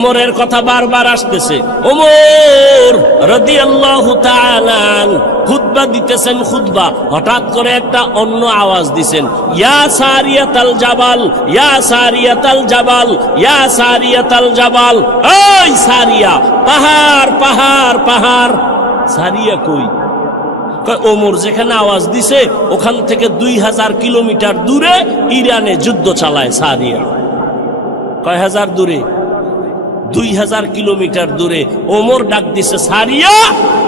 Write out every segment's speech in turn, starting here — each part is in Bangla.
ওমরের কথা বারবার আসতেছে। ওমর রাদিয়াল্লাহু তাআলা খুতবা দিতেছেন, খুতবা হঠাৎ করে একটা অন্য আওয়াজ দিছেন, ইয়া সারিয়াতাল জাবাল, ইয়া সারিয়াতাল জাবাল, ইয়া সারিয়াতাল জাবাল। এই সারিয়া, পাহাড় পাহাড় পাহাড়। সারিয়া কই? ওমর যেখানে আওয়াজ দিছে ওখান থেকে 2000 কিলোমিটার দূরে ইরানে যুদ্ধ চালায় সারিয়া। কয় হাজার দূরে? 2000 কিলোমিটার দূরে। ওমর ডাক দিছে, সারিয়া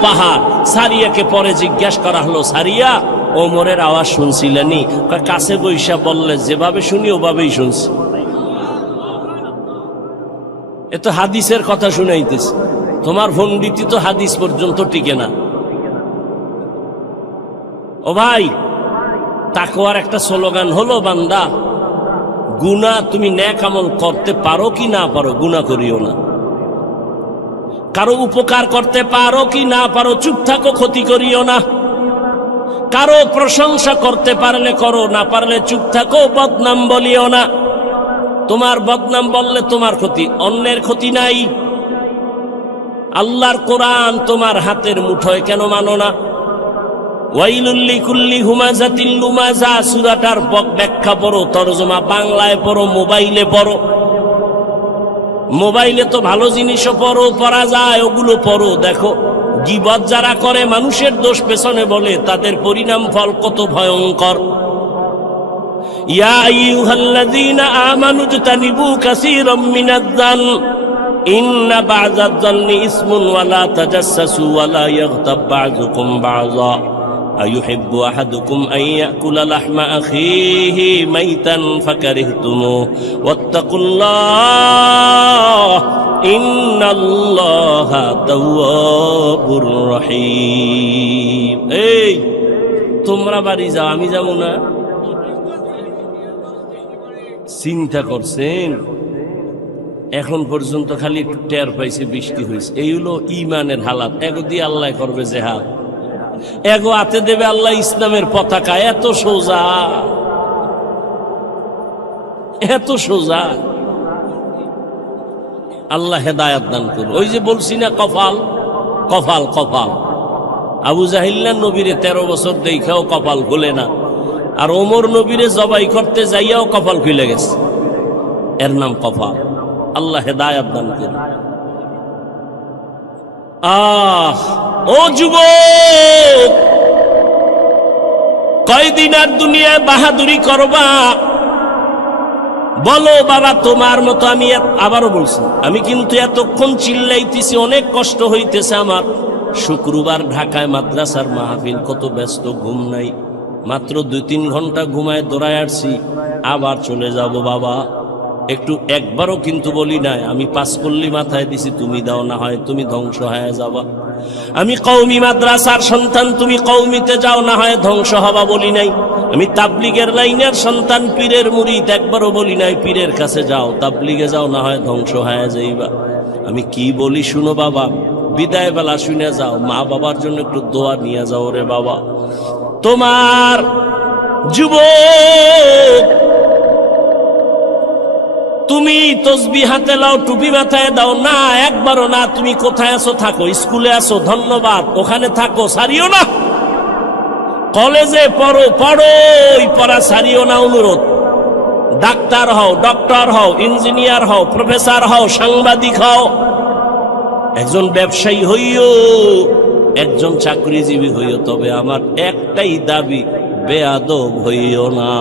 পাহাড়। সারিয়াকে পরে জিজ্ঞাসা করা হলো, সারিয়া ওমরের আওয়াজ শুনছিলেনি? কাছে বৈশা বললে, যেভাবে শুনি ওভাবেই শুনছি। এ তো হাদিসের কথা শুনাইতেছে, তোমার পণ্ডিতি তো হাদিস পর্যন্ত টিকে না। ও ভাই, তাকওয়ার একটা স্লোগান হলো, বান্দা গুনাহ তুমি নেক আমল করতে পারো কি না পারো, গুনাহ করিও না। কারো উপকার করতে পারো কি না পারো, চুপ থাকো, ক্ষতি করিও না। কারো প্রশংসা করতে পারলে করো, না পারলে চুপ থাকো, বদনাম বলিও না। তোমার বদনাম বললে তোমার ক্ষতি, অন্যের ক্ষতি নাই। আল্লাহর কোরআন তোমার হাতের মুঠোয় কেন মানো না? ওয়াইলুল লিকুল্লি হুমাযাতিল লুমাযা, সূরাটার ব্যাখ্যা পড়ো, তরজমা বাংলায় পড়ো, মোবাইলে পড়ো। মোবাইলে তো ভালো জিনিসও পড়া যায়, ওগুলো পড়ো, দেখো গীবত যারা করে, মানুষের দোষ পেছনে বলে, তাদের পরিণাম ফল কত ভয়ঙ্কর। ইয়া আইয়ুহাল্লাযীনা আমানু ইজতানিবু কাসীরাম মিনায-যান ইন্না বা'যায-যান্নি ইসমুন ওয়া লা তাজাসসাসু ওয়া লা ইয়াগতাব বা'যুকুম বা'যা আইয়ুহিব্বু আহাদুকুম আন ইয়াকুলা লাহমা আখিহি মাইতান ফাকারিহতুমুহু ওয়াত্তাকুল্লাহ ইন্নাল্লাহা তাওয়াবুর রহিম। এই তোমরা বাড়ি যাও, আমি যাবো না? চিন্তা করছেন? এখন পর্যন্ত খালি একটু টের পাইছে, বৃষ্টি হয়েছে। এই হলো ইমানের হালাত। এগো দিয়ে আল্লাহ করবে জেহাদ, এগো হাতে দেবে আল্লাহ ইসলামের পতাকা। এত সোজা, এত সোজা। আল্লাহ হেদায়াত দান করবে। ওই যে বলছি না, কপাল কপাল কপাল। আবু জাহিল নবীরে 13 বছর দেখাও কপাল খুলে না, আর ওমর নবীরে জবাই করতে যাইয়াও কপাল খুলে গেছে। এর নাম কপাল। আল্লাহ হেদায়াত দান করবে। ও যুবক, কয়দিন আর দুনিয়ায় বাহাদুরি করবা? বলো বাবা, তোমার মতো আমি আবারও বলছি, আমি কিন্তু এতক্ষণ চিল্লাইতেছি, অনেক কষ্ট হইতেছে আমার। শুক্রবার ঢাকায় মাদ্রাসার মাহফিল, কত ব্যস্ত, ঘুম নাই। মাত্র 2-3 ঘন্টা ঘুমায় দৌড়ায় আসছি, আবার চলে যাব বাবা। একটু একবারও কিন্তু বলি নাই আমি 5 কল্লি মাথায় দিছি, তুমি দাও, না হয় তুমি ধ্বংস হয়ে যাবা। আমি কওমি মাদ্রাসার সন্তান, তুমি কওমিতে যাও, না হয় ধ্বংস হবা বলি নাই। আমি তাবলিগের লাইনের সন্তান, পীরের মুরিদ, একবারও বলি নাই পীরের কাছে যাও, তাবলিগে যাও, না হয় ধ্বংস হয়ে যাইবা। আমি কি বলি শুনো বাবা, বিদায় বেলা শুনে যাও, মা বাবার জন্য একটু দোয়া নিয়ে যাও রে বাবা। তোমার যুবক, তুমি তসবিহ হাতে লাও, টুপি মাথায় দাও না, একবারও না। তুমি কোথায় আছো থাকো, স্কুলে আছো ধন্যবাদ, ওখানে থাকো, সারিও না। কলেজে পড়ো, ওই পড়া সারিও না, অনুরোধ। ডাক্তার হও, ডক্টর হও, ইঞ্জিনিয়ার হও, প্রফেসর হও, সাংবাদিক হও, একজন ব্যবসায়ী হইও, একজন চাকরিজীবী হইও, তবে আমার একটাই দাবি, বেয়াদব হইও না।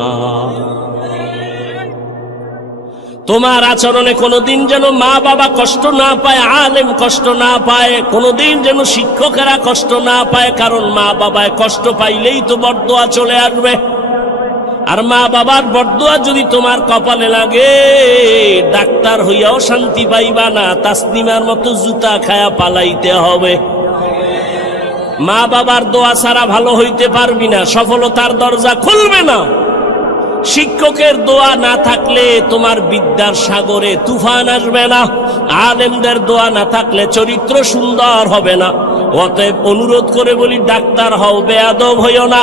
তোমার আচরণে কোনোদিন যেন মা বাবা কষ্ট না পায়, আলেম কষ্ট না পায়, কোনোদিন যেন শিক্ষকেরা কষ্ট না পায়। কারণ মা বাবায় কষ্ট পাইলেই তো বরদোয়া চলে আসবে, আর মা বাবার বরদোয়া যদি তোমার কপালে লাগে, ডাক্তার হইয়াও শান্তি পাইবা না, তাসনিমার মতো জুতা খায়া পালাইতে হবে। মা বাবার দোয়া ছাড়া ভালো হইতে পারবি না, সফলতার দরজা খুলবে না। শিক্ষকের দোয়া না থাকলে তোমার বিদ্যার সাগরে তুফান আসবে না। আলেমদের দোয়া না থাকলে চরিত্র সুন্দর হবে না। অতএব অনুরোধ করে বলি, ডাক্তার হও, বেয়াদব হইও না।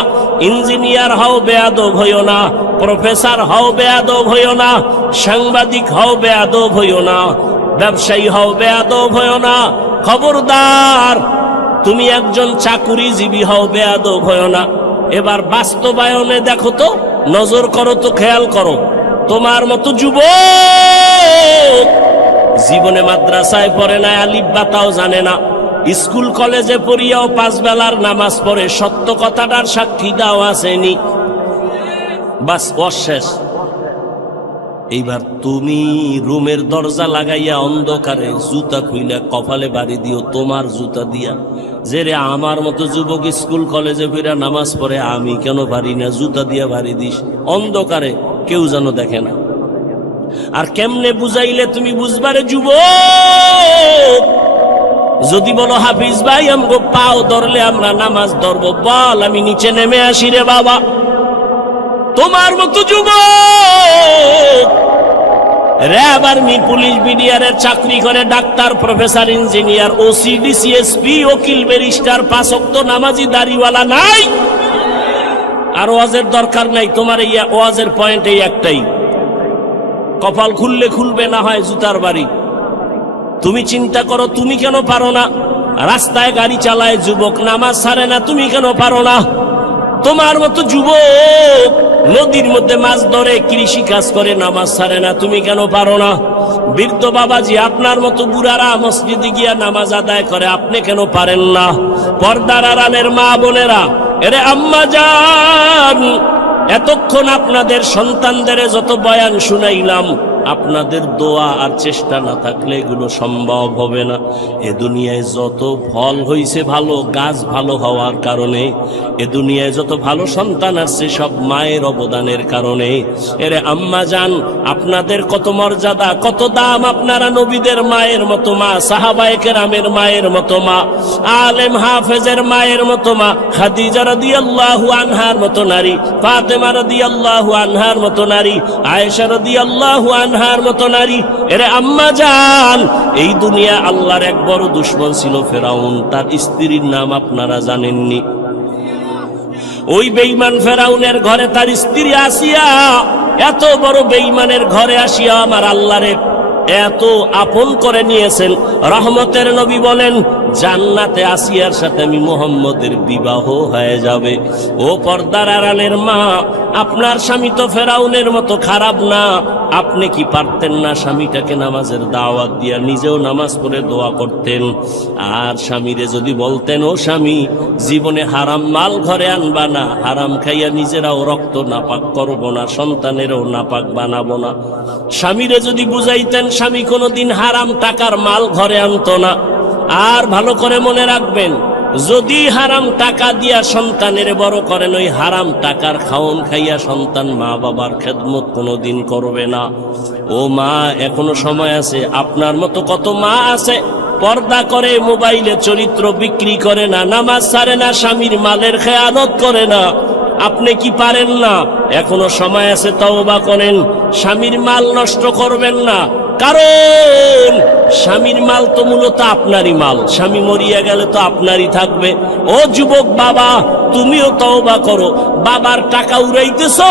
ইঞ্জিনিয়ার হও, বেয়াদব হইও না। প্রফেসর হও, বেয়াদব হইও না। সাংবাদিক হও, বেয়াদব হইও না। ব্যবসায়ী হও, বেয়াদব হও না। খবরদার, তুমি একজন চাকুরিজীবী হও, বেয়াদব হও না। এবার বাস্তবায়নে দেখো তো, নজর করো তো, খেয়াল করো। তোমার মতো যুবক জীবনে মাদ্রাসায় পড়ে না, আলিফ বাতাও জানে না, স্কুল কলেজে পড়িয়াও 5 বেলার নামাজ পড়ে, সত্য কথাটার সাক্ষী দাও আসেনি, বাস অশেষ। এইবার তুমি রুমের দরজা লাগাইয়া অন্ধকারে জুতা খুইলা কপালে বাড়ি দিও, তোমার জুতা দিয়া, যে রে আমার মতো যুবক স্কুল কলেজে ফিরা নামাজ পড়ে, আমি কেন পারি না, জুতা দিয়া বাড়ি দিস অন্ধকারে, কেউ যেন দেখে না। আর কেমনে বুঝাইলে তুমি বুঝবারে যুবক? যদি বলো হাফিজ ভাই আমগো পাও ধরলে আমরা নামাজ ধরবো, বল আমি নিচে নেমে আসি রে বাবা। তোমার মতো যুবক র্যাব, আর্মি, পুলিশ, বিডিআরের চাকরি করে, doctor, professor, engineer, OC, DC, SP, ওকিল, ব্যারিস্টার, 5 ওয়াক্ত নামাজি, দাড়িওয়ালা নাই। আর ওয়াজের দরকার নাই তোমার, এই ওয়াজের পয়েন্ট এই একটাই, কপাল খুললে খুলবে, না হয় জুতার বাড়ি। তুমি চিন্তা করো, তুমি কেন পারো না? রাস্তায় গাড়ি চালায় যুবক, নামাজ ছাড়ে না, তুমি কেন পারো না? তোমার মতো যুবক নদীর মধ্যে মাছ ধরে, কৃষি কাজ করে, নামাজ ছাড়ে না, তুমি কেন পারো না? বৃদ্ধ বাবাজি আপনার মতো বুড়ারা মসজিদে গিয়া নামাজ আদায় করে, আপনি কেন পারেন না? পর্দার আড়ালের মা বোনেরা, এরে আম্মা জান, এতক্ষণ আপনাদের সন্তানদের যত বয়ান শুনাইলাম, আপনাদের দোয়া আর চেষ্টা না থাকলে এগুলো সম্ভব হবে না। এ দুনিয়ায় যত ফল হইছে ভালো, গাছ ভালো হওয়ার কারণে, এ দুনিয়ায় যত ভালো সন্তান আসছে সব মায়ের অবদানের কারণে। এরে আম্মা জান, আপনাদের কত মর্যাদা, কত দাম। আপনারা নবীদের মায়ের মতো মা, সাহাবায়ে কেরামের মায়ের মতো মা, আলেম হাফেজের মায়ের মতো মা, খাদিজা রাদিয়াল্লাহু আনহার মতো নারী, ফাতেমা রাদিয়াল্লাহু আনহার মতো নারী, আয়েশা রাদিয়াল্লাহু আনহার মতো নারী। এরে আম্মা জান, এই দুনিয়া আল্লাহর এক বড় দুশমন ছিল ফেরাউন, তার স্ত্রীর নাম আপনারা জানেননি? ওই বেঈমান ফেরাউনের ঘরে তার স্ত্রী আসিয়া, এত বড় বেঈমানের ঘরে আসিয়া আমার আল্লাহরে এত আপন করে নিয়েছেন। রহমতের নবী বলেন, জান্নাতে আসিয়ার সাথে আমি মুহাম্মদের বিবাহ হয়ে যাবে। ও পর্দার আড়ালের মা, আপনার স্বামী তো ফেরাউনের মতো খারাপ না। আপনি কি পারতেন না স্বামীটাকে নামাজের দাওয়াত দিয়া নিজেও নামাজ পড়ে দোয়া করতেন? আর স্বামীরে যদি বলতেন, ও স্বামী, জীবনে হারাম মাল ঘরে আনবা না, হারাম খাইয়া নিজেরাও রক্ত নাপাক করবো না, সন্তানেরও নাপাক বানাবো না। স্বামীরে যদি বুঝাইতেন, স্বামী কোনোদিন হারাম টাকার মাল ঘরে আনতো না। আর ভালো করে মনে রাখবেন, যদি হারাম টাকা দিয়া সন্তানের বড় করেন, ওই হারাম টাকার খাওন খাইয়া সন্তান মা বাবার খেদমত কোনোদিন করবে না। ও মা, এখনো সময় আছে। আপনার মতো কত মা আছে পর্দা করে, মোবাইলে চরিত্র বিক্রি করে না, নামাজ ছাড়ে না, স্বামীর মালের খেয়ানত করে না। আপনি কি পারেন না? এখনো সময় আছে, তওবা করেন। স্বামীর মাল নষ্ট করবেন না, কারণ স্বামীর মাল তো মূলত আপনারই মাল, স্বামী মরিয়া গেলে তো আপনারই থাকবে। ও যুবক বাবা, তুমিও তওবা করো। বাবার টাকা উড়াইতেছো,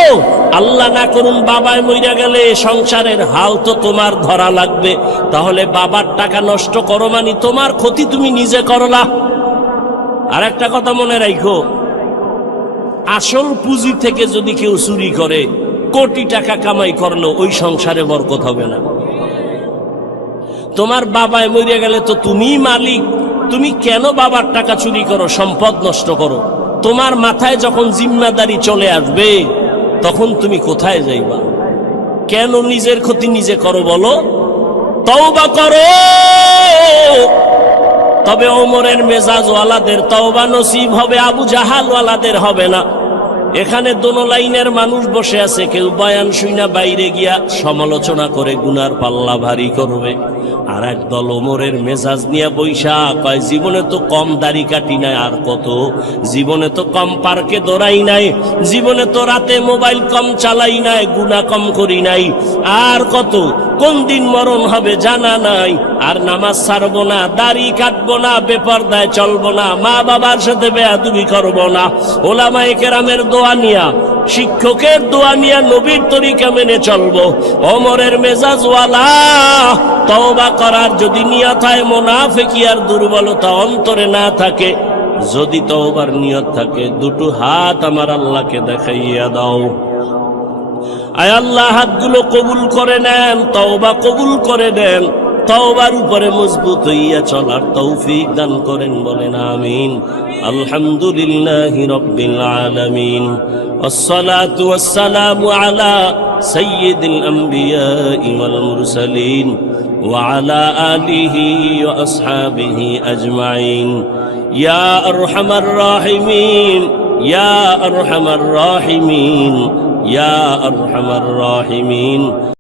আল্লাহ না করুন বাবায় মরিয়া গেলে সংসারের হাল তো তোমার ধরা লাগবে। তাহলে বাবার টাকা নষ্ট করো মানে তোমার ক্ষতি তুমি নিজে করলা। আর একটা কথা মনে রাখো, আসল পুঁজি থেকে যদি কেউ চুরি করে, কোটি টাকা কামাই করলো, ওই সংসারে বরকত হবে না। তোমার বাবায় মরে গেলে তো তুমিই মালিক, তুমি কেন বাবার টাকা চুরি করো, সম্পদ নষ্ট করো? তোমার মাথায় যখন জিম্মাদারি চলে আসবে, তখন তুমি কোথায় যাইবা? কেন নিজের ক্ষতি নিজে করো বলো? তওবা করো। তবে ওমরের মেজাজ ওয়ালাদের তওবা নসিব হবে, আবু জাহাল ওয়ালাদের হবে না। এখানে দোনো লাইনের মানুষ বসে আছে, কেউ বয়ান শুইনা বাইরে গিয়া সমালোচনা করে গুনার পাল্লা ভারী করবে, আর একদল ওমরের মেজাজ নিয়ে বৈশা কয়, জীবনে তো কম দাড়ি কাটি নাই, আর কত, জীবনে তো কম পার্কে দৌড়াই নাই, জীবনে তো রাতে মোবাইল কম চালাই নাই, গুনাহ কম করি নাই, আর কত, কোন দিন মরণ হবে জানা নাই, আর নামাজ ছাড়বো না, দাড়ি কাটবো না, বেপরদায় চলবো না, মা বাবার সাথে বেয়াদবি করবো না, ওলামায়ে কেরামের দোয়া নিয়া, শিক্ষকের দোয়া নিয়া নবীর তরিকা মেনে চলবো। ওমরের মেজাজওয়ালা তওবা করার যদি নিয়ত হয়, মুনাফিকি আর দুর্বলতা অন্তরে না থাকে, যদি তওবার নিয়ত থাকে, দুটো হাত আমার আল্লাহকে দেখাইয়া দাও। আয় আল্লাহ, হাতগুলো কবুল করে নেন, তওবা কবুল করে নেন, তওবার উপরে মজবুত হইয়া চলার তৌফিক দান করেন, বলেন আমিন। আলহামদুলিল্লাহি রাব্বিল আলামিন, ওয়াসসালাতু ওয়াসসালামু আলা সাইয়্যিদিল আমবিয়াই ওয়াল মুরসালিন ওয়া আলা আলিহি ওয়া আসহাবিহি আজমাইন। ইয়া আরহামার রাহিমিন, ইয়া আরহামার রাহিমিন, ইয়া আরহামার রাহিমিন।